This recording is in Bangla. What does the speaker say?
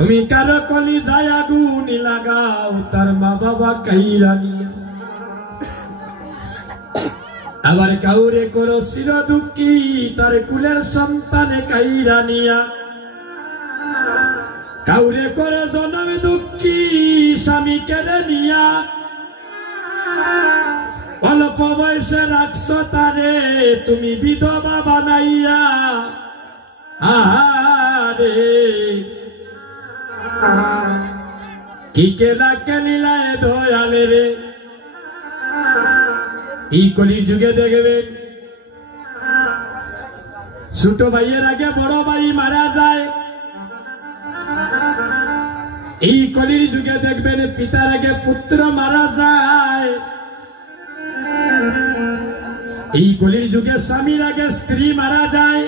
তুমি কারো কলি যায় আগুন লাগাও তার মা বাবা কাইরা নিয়া আবার কাউরে করো চির দুঃখী তার কুলের সন্তানে কাইরা নিয়া কাউরে করো জনম দুঃখী স্বামী কেড়ে নিয়া অল্প বয়সে রাখছো তারে তুমি বিধবা বানাইয়া আরে কি কেলা কেলিলায় দয়ালে রে এই কলির যুগে দেখবেন ছোট ভাইয়ের আগে বড় ভাই মারা যায় এই কলির যুগে দেখবেন পিতার আগে পুত্র মারা যায় এই কলির যুগে স্বামীর আগে স্ত্রী মারা যায়